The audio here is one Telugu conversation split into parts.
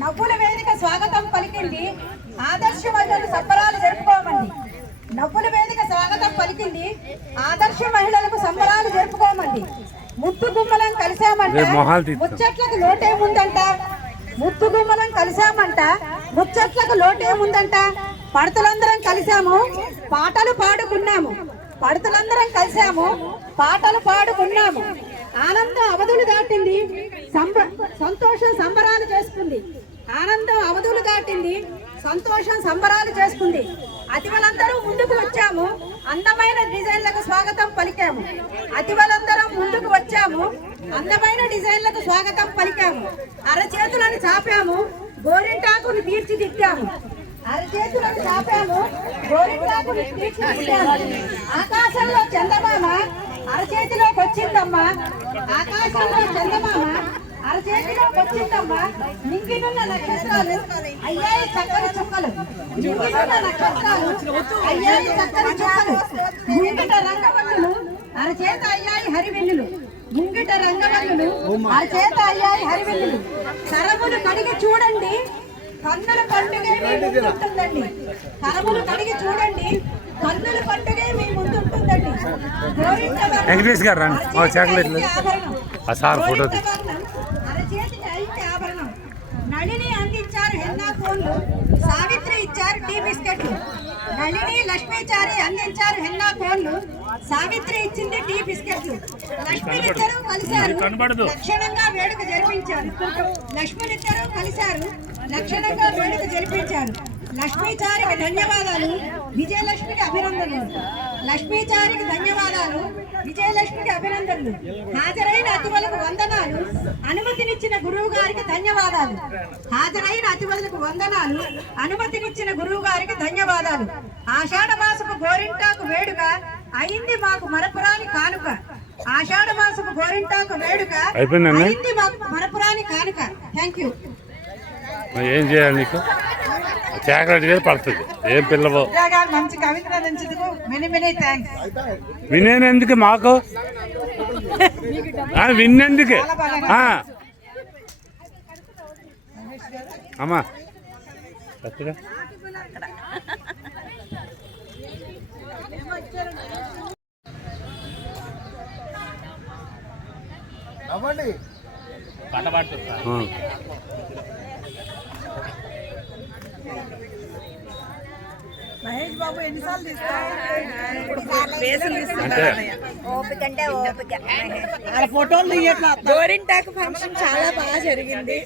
నవ్వుల వేదిక స్వాగతం పలికింది. ఆదర్శ మహిళలు సంబరాలు జరుపుకోమండి. నవ్వుల వేదిక స్వాగతం పలికింది. ఆదర్శ మహిళలకు సంబరాలు జరుపుకోమండి. ముద్దు గుమ్మలం కలిసామంట, ముచ్చట్లకు లోటేముందంట. ముద్దు గుమ్మలం కలిసామంట, ముచ్చట్లకు లోటేముందంట. పడతలందరం కలిసాము, పాటలు పాడుకున్నాము. పడతలందరం కలిసాము, పాటలు పాడుకున్నాము. ఆనందం అవధులు దాటింది, సంతోషం సంబరాలు చేసుకుంది. ఆనందం అవధులు దాటింది, సంతోషం సంబరాలు చేసుకుంది. అతివలందరూ ముందుకు వచ్చాము, అందమైన డిజైన్లకు స్వాగతం పలికాము. అతివలందరం ముందుకు వచ్చాము, అందమైన డిజైన్లకు స్వాగతం పలికాము. అరచేతులను చాపాము, గోరింటాకును తీర్చిదిద్దాము. అరచేతులను చాపాము, గోరింటాకును తీర్చిదిద్దాము. ఆకాశంలో చందమామ అరచేతిలోకి వచ్చిందమ్మా. ఆకాశంలో చందమామ అరచేతిలోకి వచ్చిందమ్మా. నింగినున్న నక్షత్రాలు అయ్యాయి చక్కని చుక్కలు. నింగినున్న నక్షత్రాలు అయ్యాయి చక్కని చుక్కలు. ముంగిట రంగవల్లులు అరచేత అయ్యాయి హరివెల్లులు. ముంగిట రంగవల్లులు అరచేత అయ్యాయి హరివెల్లులు. కరములు కడిగి చూడండి, కన్నుల పండుగే మీ ముందుంటుందండి. కరములు కడిగి చూడండి, కన్నుల పండుగే మీ ముందుంటుందండి. వెంకటేష్ గారు అరచేతికి ఐక్య ఆభరణం. నళిని అందించారు హెన్నా కోన్లు, సావిత్రి ఇచ్చారు టీ బిస్కెట్లు. నళిని లక్ష్మీచారి అందించారు హెన్నా కోన్లు, సావిత్రి ఇచ్చింది టీ బిస్కెట్లు. లక్ష్మీలిద్దరూ కలిశారు, లక్షణంగా వేడుక జరిపించారు. లక్ష్మీలిద్దరూ కలిశారు, లక్షణంగా వేడుక జరిపించారు. లక్ష్మీచారికి ధన్యవాదాలు, విజయలక్ష్మికి అభినందనలు. లక్ష్మీచారికి ధన్యవాదాలు, విజయలక్ష్మికి అభినందనలు. హాజరైన అతివలకు వందనాలు, అనుమతినిచ్చిన గురువు గారికి ధన్యవాదాలు. హాజరైన అతివలకు వందనాలు, అనుమతినిచ్చిన గురువు గారికి ధన్యవాదాలు. ఆషాఢ మాసపు గోరింటాకు వేడుక అయింది మాకు మరపురాని కానుక. ఆషాఢ మాసపు గోరింటాకు వేడుక అయింది మాకు మరపురాని కానుక. Thank you. ఏం చేయాలి నీకు? చాకలెట్ పడుతుంది. ఏం పిల్లవో మంచి కవిత రచించేందుకు మెనీ మెనీ థాంక్స్. వినేందుకు మాకు విన్నందుకే అమ్మా పాట పాడుతుంది. మహేష్ బాబు ఎన్నిసార్లు ఫోటోలు గోరింటాకు ఫంక్షన్ చాలా బాగా జరిగింది.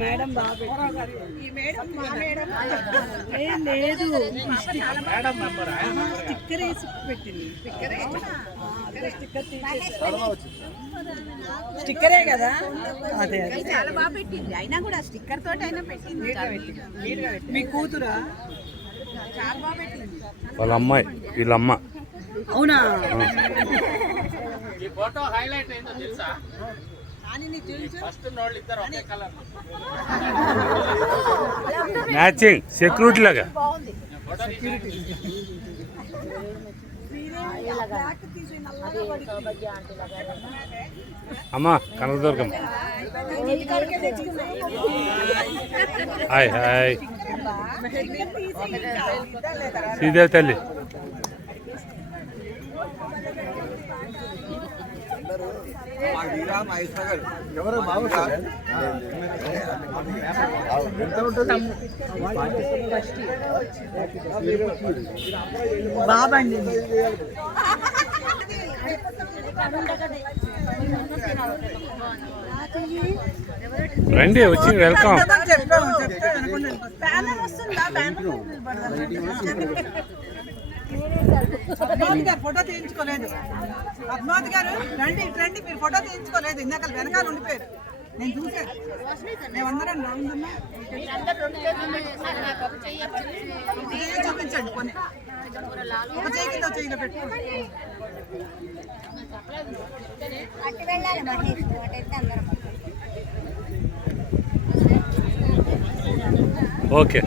మేడం బాబు ఈ మేడం మా మేడం లేదు, స్టిక్కర్ వేసి పెట్టింది. స్టిక్కరే కదా, అదే చాలా బాగా పెట్టింది. అయినా కూడా స్టిక్కర్ తోటి అయినా పెట్టింది. మీ కూతురా? చాలా బాగా పెట్టింది. వాళ్ళ అమ్మాయి, వీళ్ళమ్మ. అవునా? ఈ ఫోటో హైలైట్ ఏంటో తెలుసా? మ్యాచింగ్ సెక్యూరిటీ లాగా. అమ్మా కనకదుర్గమ్మ హాయ్ హాయ్. శ్రీదేవి తల్లి బాబండి. రండి, వచ్చి వెల్కమ్. ఫోటో తీయించుకోలేదు. పద్మావతి గారు రండి రండి, మీరు ఫోటో తీయించుకోలేదు. ఇందాక వెనకాల ఉండిపోయారు, నేను చూసాను. మేమందరం చూపించండి. కొన్ని ఒక చేయి కింద చేయిలో పెట్టుకోండి. ఓకే.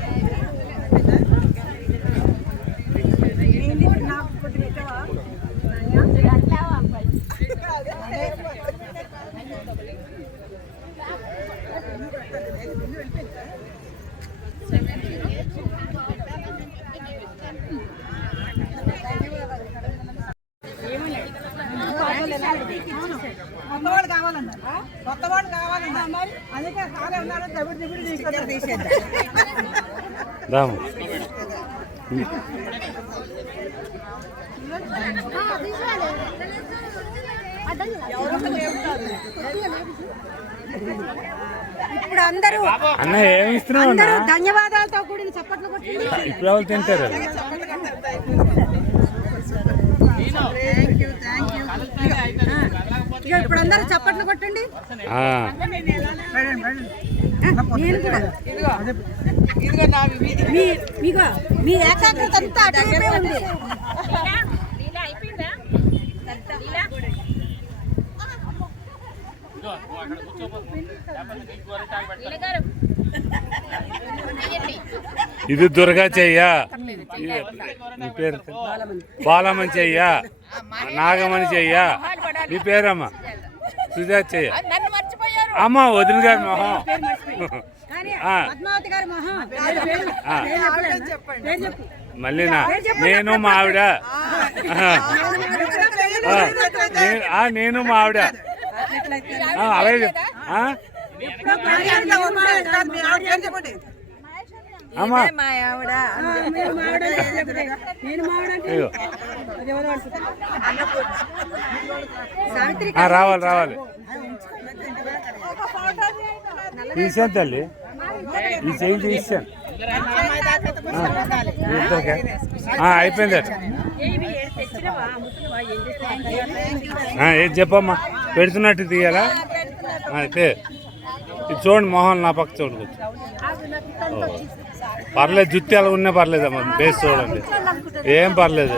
అందుకే సారే ఉన్నారు దబిడి దిబిడి తీసేద్దాం. దాము ఇప్పుడు అందరూ అన్న ఏమి ఇస్తున్నావు అన్న? అందరూ ధన్యవాదాలతో కూడిన చప్పట్లు కొట్టండి. ఇప్పుడు ఎవరు తింటారు అది? ఇక ఇప్పుడు అందరూ చప్పట్లు కొట్టండి. ఆ, నేను కూడా ఇదిగో నావి మీగో మీ ఏకాగ్రత అంతా అటువైపే ఉంది. ఇదిగో, నువ్వు అక్కడ కూర్చోపో. లేకపోతే నీకు గోరింటాకు పెడతాను. ఇది దుర్గా చెయ్య, నీ పేరు బాలమని చెయ్య, నాగమని చెయ్య, నీ పేరమ్మా సుజాత చెయ్య. అమ్మ వదిన గారి మొహం. కానీ ఆ. పద్మావతి గారి మొహం ఆ. పేరు చెప్పు. మళ్ళీ నేను మా ఆవిడ. నేను మా ఆవిడ. అలాగే చెప్పు. చెప్పండి. అమ్మా మా ఆవిడ. నేను మా ఆవిడ అంటే ఇదిగో. సావిత్రి రావాలి రావాలి. తీసాను తల్లి, ఈ చెయ్యి తీసాను. ఇద్దరికే అయిపోయింది. ఏది చెప్పమ్మా, పెడుతున్నట్టు తీయాలా? అయితే ఇది చూడండి, మొహం నా పక్క చూడండి. పర్లేదు, జుట్టు ఎలా ఉన్నా పర్లేదమ్మా, బేస్ చూడండి, ఏం పర్లేదు.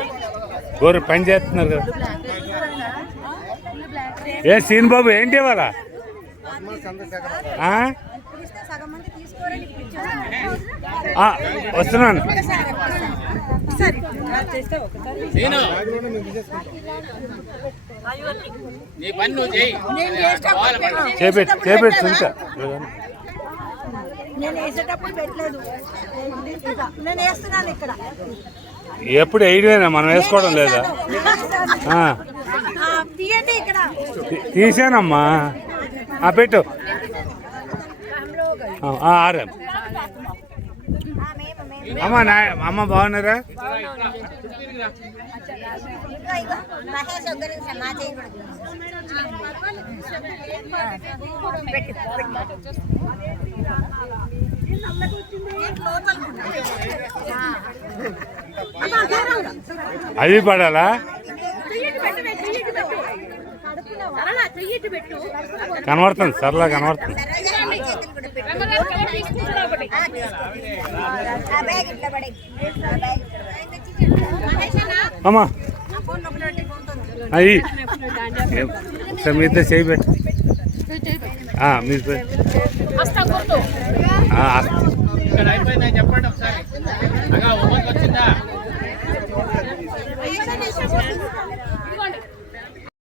గోరు పని చేస్తున్నారు కదా. ఏ సీన్ బాబు ఏంటి ఇవాళ? వస్తున్నాను. నేను నీ పని నువ్వు చేయి. చేపెట్టు సునీత. నేను వేసేటప్పుడు పెట్టలేదు, నేను వేస్తున్నాను ఇక్కడ. ఎప్పుడు వేయడమేనా, మనం వేసుకోవడం లేదా? తీయండి ఇక్కడ. తీసానమ్మా, పెట్టు. ఆరా అమ్మ, అమ్మ బాగున్నారా? మహేష్ ఒక్కరి సమాజం అది పడాలా? కనబడుతుంది, సరళ కనబడుతుంది. అమ్మా అయ్యి మీ ఇద్దరు చేయి పెట్టు. మీరు ఇక్కడ అయిపోయిందని చెప్పండి ఒకసారి. వచ్చిందా?